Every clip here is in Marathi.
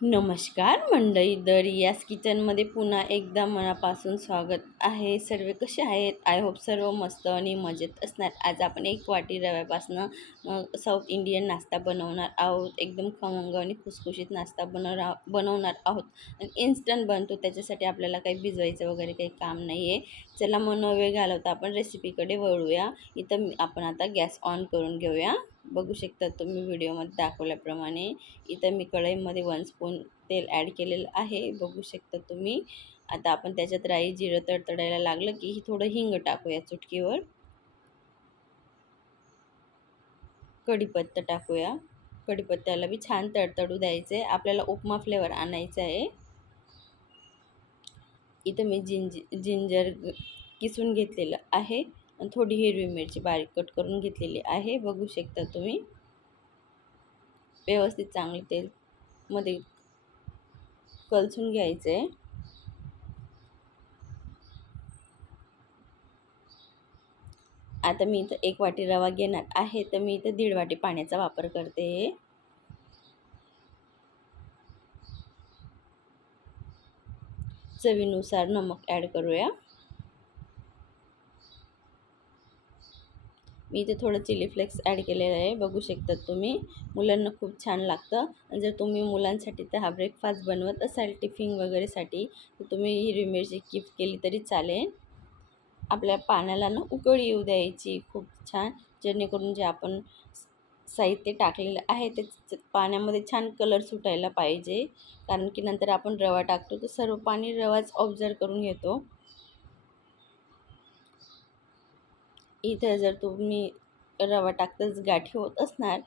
नमस्कार मंडळी दर यास किचनमध्ये पुन्हा एकदा मनापासून स्वागत आहे. सर्व कसे आहेत? आय होप सर्व मस्त आणि मजेत असणार. आज आपण एक वाटी रव्यापासनं साऊथ इंडियन नाश्ता बनवणार आहोत. एकदम खमंग आणि खुसखुशीत नाश्ता बनवणार बनवणार आहोत. आणि इन्स्टंट बनतो. त्याच्यासाठी आपल्याला काही भिजवायचं वगैरे काही काम नाही आहे चला मग न वेळ घालवता आपण रेसिपीकडे वळूया. इथं आपण आता गॅस ऑन करून घेऊया. बघू शकता तुम्ही व्हिडिओमध्ये दाखवल्याप्रमाणे. इथं मी कढईमध्ये वन स्पून तेल ॲड केलेलं आहे. बघू शकता तुम्ही. आता आपण त्याच्यात राई जिरं तडतडायला लागलं की थोडं हिंग टाकूया चुटकीवर. कढीपत्ता टाकूया. कढीपत्त्याला बी छान तडतडू द्यायचं. आहे आपल्याला उपमा फ्लेवर आणायचा आहे. इथं मी जिंज जिंजर किसून घेतलेलं आहे. आणि थोडी हिरवी मिरची बारीक कट करून घेतलेली आहे. बघू शकता तुम्ही. व्यवस्थित चांगलं तेल मध्ये कलसून घ्यायचं. आहे आता मी इथं एक वाटी रवा घेणार आहे. तर मी इथं दीड वाटी पाण्याचा वापर करते. चवीनुसार नमक ॲड करूया. मी इथे थोडं चिली फ्लेक्स ॲड केलेलं आहे. बघू शकतात तुम्ही. मुलांना खूप छान लागतं. जर तुम्ही मुलांसाठी तर हा ब्रेकफास्ट बनवत असाल टिफिन वगैरेसाठी तर तुम्ही हिरवी मिरची गिफ्ट केली तरी चालेल. आपल्या पाण्याला ना उकळी येऊ द्यायची खूप छान. जेणेकरून जे आपण साहित्य टाकलेलं आहे ते पाण्यामध्ये छान कलर सुटायला पाहिजे. कारण की नंतर आपण रवा टाकतो तर सर्व पाणी रवाच ऑब्झर्व करून घेतो. इथे जर तुम्ही रवा टाकताच गाठी होत असणार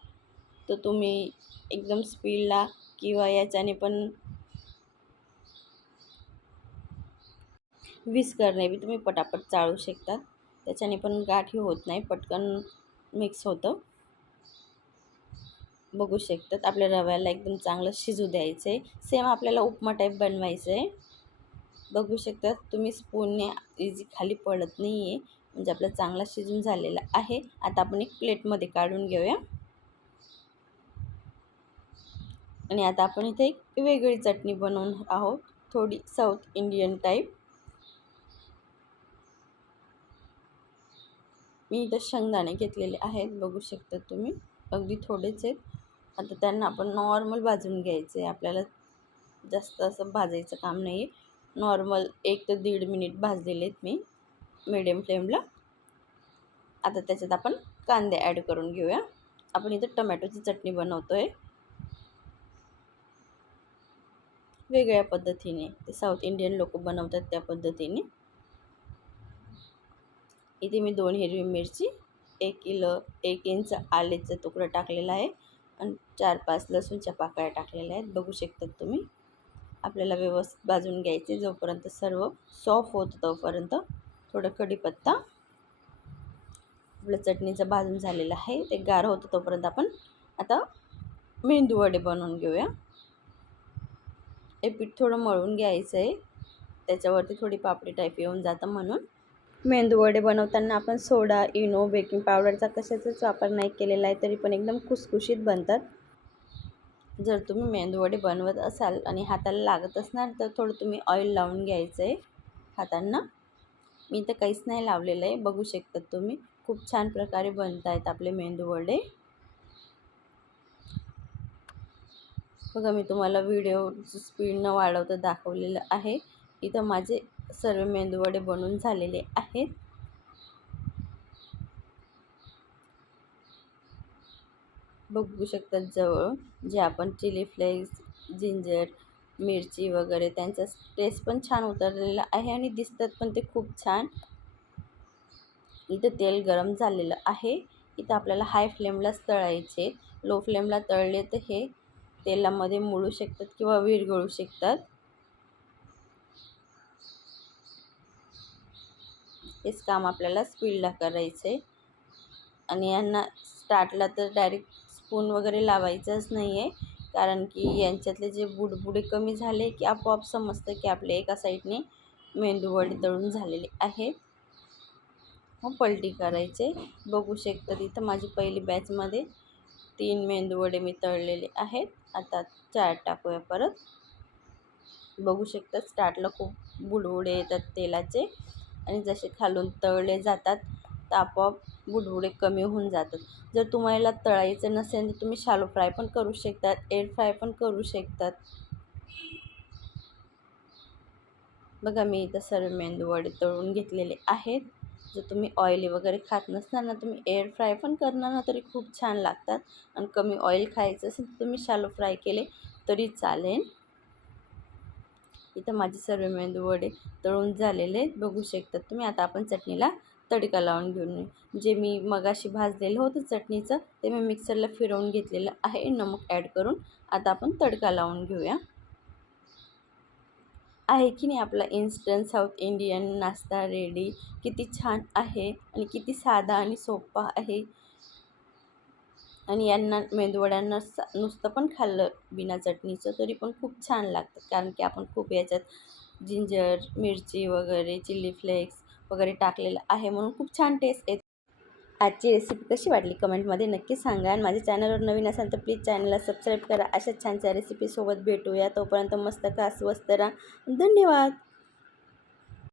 तर तुम्ही एकदम स्पीडला किंवा याच्याने पण करणे बी. तुम्ही पटापट चाळू शकतात त्याच्याने पण गाठी होत नाही पटकन मिक्स होतं. बघू शकतात आपल्या रव्याला एकदम चांगलं शिजू द्यायचं आहे. सेम आपल्याला उपमा टाईप बनवायचं आहे. बघू शकतात तुम्ही स्पूनने इझी खाली पडत नाही आहे म्हणजे आपला चांगला शिजून झालेला आहे. आता आपण एक प्लेटमध्ये काढून घेऊया. आणि आता आपण इथे एक वेगळी चटणी बनवून आहोत. थोडी साऊथ इंडियन टाईप मी इथं शेंगदाणे घेतलेले आहेत बघू शकता तुम्ही. अगदी थोडेच आहेत. आता त्यांना आपण नॉर्मल भाजून घ्यायचं आहे. आपल्याला जास्त असं भाजायचं काम नाही आहे नॉर्मल एक ते दीड मिनिट भाजलेले आहेत मी. मिडियम फ्लेमला आता त्याच्यात आपण कांदे ॲड करून घेऊया. आपण इथं टमॅटोची चटणी बनवतो आहे वेगळ्या पद्धतीने. ते साऊथ इंडियन लोक बनवतात त्या पद्धतीने. इथे मी दोन हिरवी मिरची एक किलो एक इंच आलेचा तुकडा टाकलेला आहे आणि चार पाच लसूणच्या पाकळ्या टाकलेल्या आहेत. बघू शकतात तुम्ही. आपल्याला व्यवस्थित भाजून घ्यायचे जोपर्यंत सर्व सॉफ्ट होतं तोपर्यंत. थोडं कढीपत्ता. आपलं चटणीचं भाजून झालेलं आहे. ते गार होतं तोपर्यंत आपण आता मेंदू वडे बनवून घेऊया. हे पीठ थोडं मळून घ्यायचं आहे. त्याच्यावरती थोडी पापडी टाईप येऊन जातं म्हणून. मेंदू वडे बनवताना आपण सोडा इनो बेकिंग पावडरचा कशाचाच वापर नाही केलेला आहे तरी पण एकदम खुसखुशीत बनतात. जर तुम्ही मेंदूवडे बनवत असाल आणि हाताला लागत असणार तर थोडं तुम्ही ऑइल लावून घ्यायचं आहे हातांना. मी तर काहीच नाही लावलेलं आहे. बघू शकतात तुम्ही. खूप छान प्रकारे बनत आहेत आपले मेंदू वडे. बघा मी तुम्हाला व्हिडिओ स्पीड न वाढवता दाखवलेलं आहे. इथं माझे सर्व मेंदू वडे झालेले आहेत. बघू शकतात जवळ जे आपण चिली फ्लेक्स जिंजर मिरची वगैरे त्यांचा टेस्ट पण छान उतरलेला आहे आणि दिसतात पण ते खूप छान. इथं तेल गरम झालेलं आहे. इथं आपल्याला हाय फ्लेमलाच तळायचे. लो फ्लेमला तळले तर हे तेलामध्ये मुळू शकतात किंवा विरघळू शकतात. हेच काम आपल्याला स्पीडला करायचं. आहे आणि यांना स्टार्टला तर डायरेक्ट स्पून वगैरे लावायचंच नाही आहे कारण की यांच्यातले जे बुडबुडे कमी झाले की आपोआप समजतं की आपल्या एका साईडने मेंदू वडे तळून झालेले आहेत हो पलटी करायचे. बघू शकता तिथं माझी पहिली बॅचमध्ये तीन मेंदूवडे मी तळलेले आहेत. आता चार टाकूया परत. बघू शकता स्टार्टला खूप बुडबुडे येतात तेलाचे. आणि जसे खालून तळले जातात तर आपोआप बुडबुडे कमी होऊन जातात. जर तुम्हाला तळायचं नसेल तर तुम्ही शालो फ्राय पण करू शकतात एअर फ्राय पण करू शकतात. बघा मी इथं सर्व मेंदू वडे तळून घेतलेले आहेत. जर तुम्ही ऑइली वगैरे खात नसणार ना तुम्ही एअर फ्राय पण करणार ना तरी खूप छान लागतात. आणि कमी ऑइल खायचं असेल तर तुम्ही शालो फ्राय केले तरी चालेल. इथं माझे सर्व मेंदू वडे तळून झालेले आहेत. बघू शकतात तुम्ही. आता आपण चटणीला तडका लावून घेऊन जे मी मगाशी भाजलेलं होतं चटणीचं ते मी मिक्सरला फिरवून घेतलेलं आहे. नमक ॲड करून आता आपण तडका लावून घेऊया. आहे की नाही आपला इन्स्टंट साऊथ इंडियन नाश्ता रेडी? किती छान आहे आणि किती साधा आणि सोपा आहे. आणि यांना मेंदूवड्यांना सा नुसतं पण खाल्लं बिना चटणीचं तरी पण खूप छान लागतं. कारण की आपण खूप याच्यात जिंजर मिरची वगैरे चिली फ्लेक्स वगैरे टाकलेलं आहे म्हणून खूप छान टेस्ट येते. आजची रेसिपी कशी वाटली कमेंटमध्ये नक्की सांगा. आणि माझ्या चॅनलवर नवीन असाल तर प्लीज चॅनलला सबस्क्राईब करा. अशाच छानशा रेसिपीसोबत भेटूया. तोपर्यंत मस्त का स्वस्त राहा. धन्यवाद!